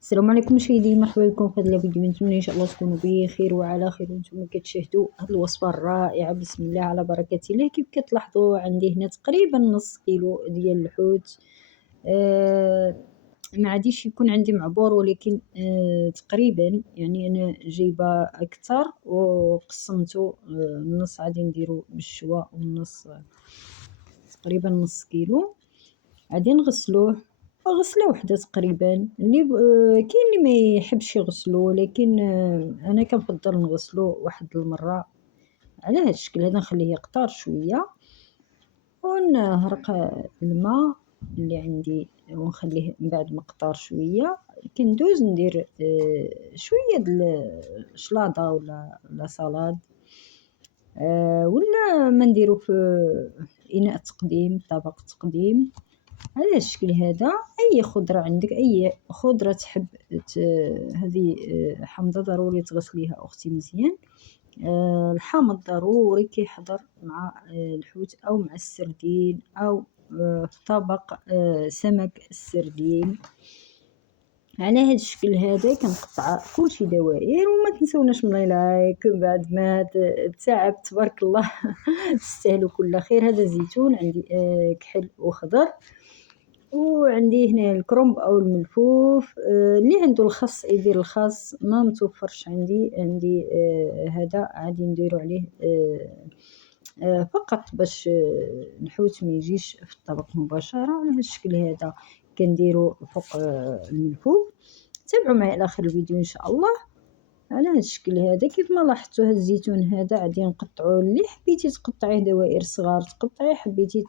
السلام عليكم مشاهدينا، مرحبا بكم في هذا الفيديو. نتمنى ان شاء الله تكونوا بخير وعلى خير وانتم كتشاهدوا هذه الوصفه الرائعه. بسم الله على بركه الله. كيف كتلاحظوا عندي هنا تقريبا نص كيلو ديال الحوت. ما عاديش يكون عندي معبور، ولكن تقريبا يعني انا جايبه اكثر وقسمته. النص غادي نديرو بالشوا، والنص تقريبا نص كيلو غادي نغسلوه غسله وحده تقريبا. اللي كاين اللي ما يحبش يغسلو، ولكن انا كنفضل نغسلو واحد المره على هذا الشكل هذا. نخليه يقطر شويه ونهرق الماء اللي عندي ونخليه من بعد ما قطر شويه. كندوز ندير شويه د الشلاضه ولا صلاد، ولا ما نديرو في اناء تقديم، طبق تقديم على الشكل هذا. اي خضره عندك، اي خضره تحب هذه حامضه ضروري تغسليها اختي مزيان. الحامض ضروري كيحضر مع الحوت او مع السردين او في طبق سمك السردين على هذا الشكل هذا. كنقطع كلشي دوائر، وما تنسوناش من اللايك بعد ما تعب تبارك الله. تستاهلوا كل خير. هذا زيتون عندي كحل وخضر، وعندي هنا الكرنب او الملفوف. اللي عنده الخس يدير الخس، ما متوفرش عندي هذا عادي نديرو عليه فقط باش الحوت ما يجيش في الطبق مباشره. على هذا الشكل هذا كنديرو فوق الملفوف. تابعوا معي الى اخر الفيديو ان شاء الله. على هذا الشكل هذا كيف ما لاحظتوا هذا الزيتون هذا غادي نقطعوه. اللي حبيتي تقطعيه دوائر صغار تقطعيه، حبيتي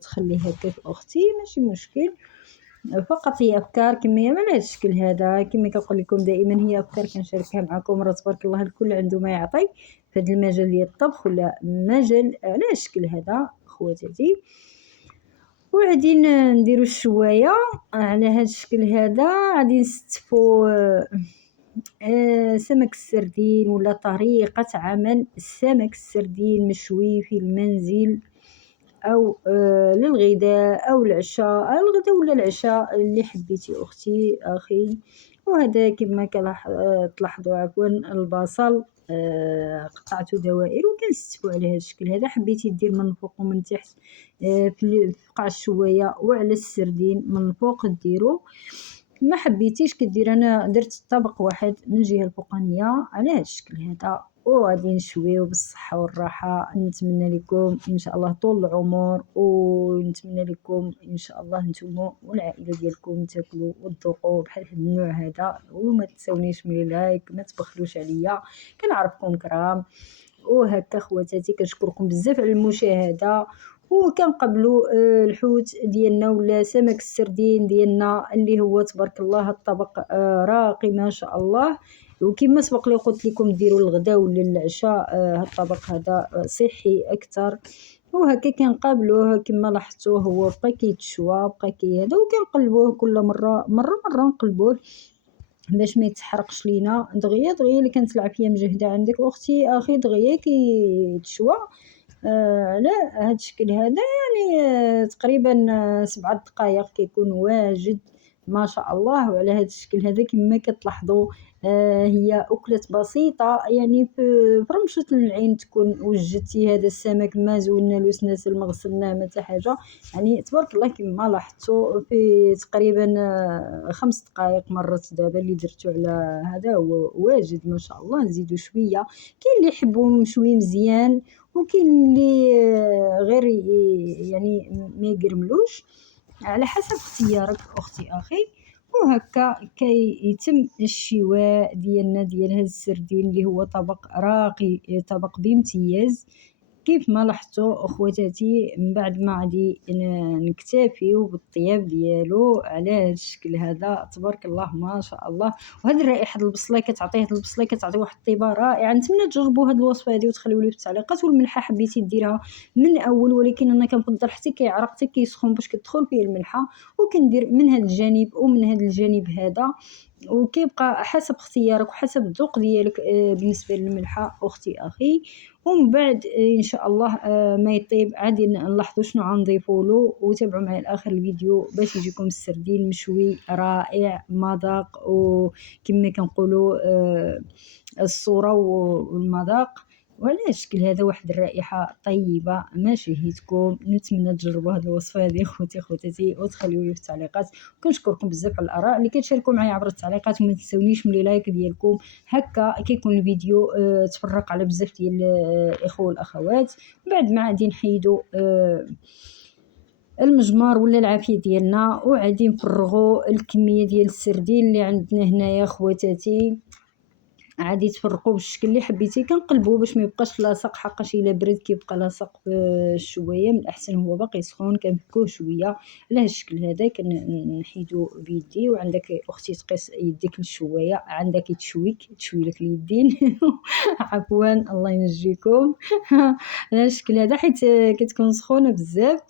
تخليه هكاك اختي ماشي مشكل. فقط هي افكار كميه على هذا الشكل هذا. كما كنقول لكم دائما هي افكار كنشاركها معكم. راه تبارك الله الكل عنده ما يعطي في هذا المجال ديال الطبخ ولا مجال. على الشكل هذا خواتاتي، وغادي نديرو الشوايه على هذا الشكل هذا. غادي نستفو سمك السردين ولا طريقة عمل السمك السردين مشوي في المنزل، أو للغداء أو العشاء، الغداء ولا العشاء اللي حبيتي أختي أخي. وهذا كما تلاحظوا عفوا البصل قطعته دوائر وكنستفو على هذا الشكل هذا. حبيتي دير من الفوق ومن تحت في قاع الشوايه وعلى السردين من الفوق ديرو. ما حبيتيش كدير. انا درت طبق واحد من الجهه الفوقانيه على هذا الشكل هذا، وغادي نشويو بالصحه والراحه. نتمنى لكم ان شاء الله طول العمر، ونتمنى لكم ان شاء الله نتوما والعائله ديالكم تاكلوا وتذوقوا بحال هذا النوع هذا. وما تنسونيش من اللايك، ما تبخلوش عليا، كنعرفكم كرام. وهكا خواتاتي كنشكركم بزاف على المشاهده، وكنقبلوا الحوت ديالنا ولا سمك السردين ديالنا اللي هو تبارك الله الطبق راقي ما شاء الله. وكما سبق لي قلت لكم ديروا الغداء ولا العشاء الطبق هذا صحي اكثر. وهكا كنقابلوه كما لاحظتوا هو بقى كيتشوى بقى هذا، وكنقلبوه كل مره نقلبوه باش ما يتحرقش لينا. دغيا اللي كانت العافيه مجهده عندك اختي اخي دغيا كيتشوى على هذا الشكل هذا. يعني تقريبا 7 دقائق كيكون واجد ما شاء الله. وعلى هذا الشكل هذا كما كتلاحظوا هي أكلة بسيطة، يعني في رمشة العين تكون وجدتي هذا السمك ما زولنا له سناسل ما غسلناه ما حتى حاجة. يعني تبارك الله كما لاحظتوا في تقريبا 5 دقائق مرت دابا اللي درتو على هذا هو واجد ما شاء الله. نزيدو شوية، كاين اللي يحبوا مشوي مزيان وكاين اللي غير يعني ما يقرملوش، على حسب اختيارك اختي اخي. وهكا كيتم الشواء ديالنا ديال هذا السردين اللي هو طبق راقي، طبق بامتياز كيف ما لاحظتوا اخواتاتي. من بعد ما غادي نكتفيو بالطياب ديالو على هذا الشكل هذا تبارك الله ما شاء الله. وهذه الرائحه البصله كتعطيه واحد الطيبه رائعه. نتمنى تجربوا هذه الوصفه هذه وتخليو لي في التعليقات. والملحه حبيتي ديرها من اول، ولكن انا كنفضل حتى كيعرق حتى كيسخن باش كتدخل فيه الملحه، وكندير من هذا الجانب ومن هذا الجانب هذا وكيبقى حسب اختيارك وحسب الذوق ديالك بالنسبة للملحة أختي أخي. ومن بعد إن شاء الله ما يطيب عادي نلاحظوا شنو غنضيفولو، وتابعوا معايا لآخر الفيديو باش يجيكم السردين مشوي رائع مذاق وكما كنقولوا الصورة والمذاق. وعلى هاد الشكل هذا واحد الرائحة طيبة ما شهيتكم. نتمنى تجربوا هاد الوصفة هذه خواتاتي وتخليو لي في التعليقات. كنشكركم بزاف على الآراء اللي كتشاركوا معايا عبر التعليقات، وما تنسونيش من لايك ديالكم، هكا كيكون الفيديو تفرق على بزاف ديال الإخوة والأخوات. بعد ما غادي نحيدوا المجمر ولا العافية ديالنا، وغادي نفرغوا الكمية ديال السردين اللي عندنا هنايا خواتاتي. عادي تفرقوا بالشكل اللي حبيتي، كنقلبوا باش ما يبقاش لاصق، حقاش الا برد كيبقى لاصق شويه. من الاحسن هو باقي سخون كنفكوه شويه على هذا الشكل هذا. كنحيدو بيدي، وعندك اختي تقيس يديك للشوايه، عندك تشوي لك اليدين عفوا الله ينجيكم على هذا الشكل هذا، حيت كتكون سخونه بزاف.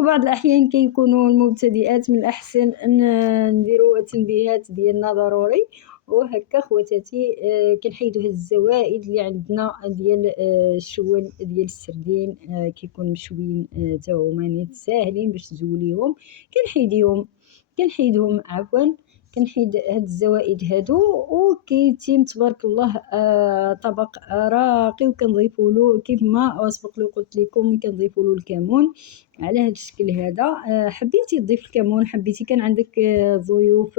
وبعض الأحيان كيكونوا المبتدئات من الأحسن أن نديروا التنبيهات ديالنا ضروري. وهكا خواتاتي كنحيدوا هاد الزوائد اللي عندنا ديال الشوال ديال السردين كيكون مشويين تا هما ساهلين باش تزوليهم. كنحيدهم عفوا. كنحيد هاد الزوائد هادو، وكيتم تبارك الله طبق راقي. وكنضيفوا له كيف ما سبق لو قلت لكم كنضيفوا له الكمون على هذا الشكل هذا. حبيتي تضيف الكمون، حبيتي كان عندك ضيوف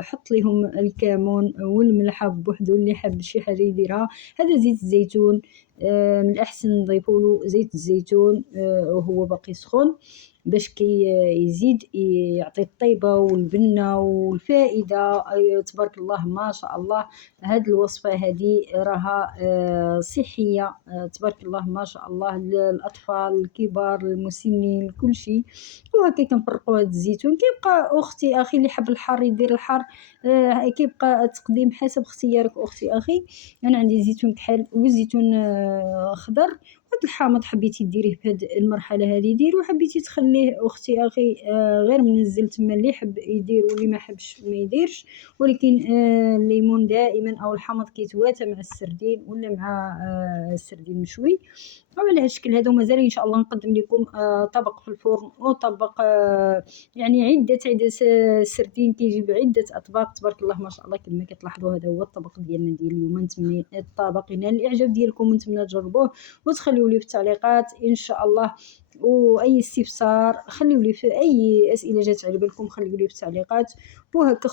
حط لهم الكمون والملحه بوحدو، اللي حاب شي حاجه يديرها. هذا زيت الزيتون من الاحسن نضيفوا له زيت الزيتون وهو باقي سخون باش يزيد يعطي الطيبه والبنه والفائده. تبارك الله ما شاء الله. هاد الوصفه هذه راها صحيه تبارك الله ما شاء الله للاطفال الكبار المسنين كل شيء. وهكا كنفرقوا هاد الزيتون. كيبقى اختي اخي اللي حب الحار يدير الحار، كيبقى التقديم حسب اختيارك اختي اخي. انا عندي زيتون كحل وزيتون خضر. هاد الحامض حبيتي ديريه في هاد المرحله هذه دير، وحبيتي تخليه اختي اخي غير منزل تما، اللي يحب يدير واللي ما حبش ما يديرش. ولكن الليمون دائما او الحامض كيتواتى مع السردين ولا مع السردين المشوي. وعلى هذا الشكل هذا ومازال ان شاء الله نقدم لكم طبق في الفرن، وطبق يعني عده سردين كيجيب عده اطباق تبارك الله ما شاء الله. كما كتلاحظوا هذا هو الطبق ديالنا ديال اليوم. نتمنى الطبق ينال الاعجاب ديالكم، ونتمنى تجربوه وتخليوا لي في التعليقات ان شاء الله. واي استفسار خليوا لي، في اي اسئله جات على بالكم خليوا لي في التعليقات. وهكا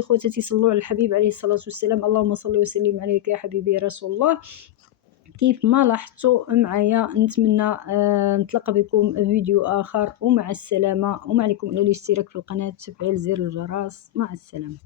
خوتاتي صلوا على الحبيب عليه الصلاه والسلام. اللهم صل وسلم عليك يا حبيبي يا رسول الله. كيف ما لاحظتوا معايا نتمنى نتلاقى بكم فيديو اخر، ومع السلامه. وما عليكم الا الاشتراك في القناه وتفعيل زر الجرس. مع السلامه.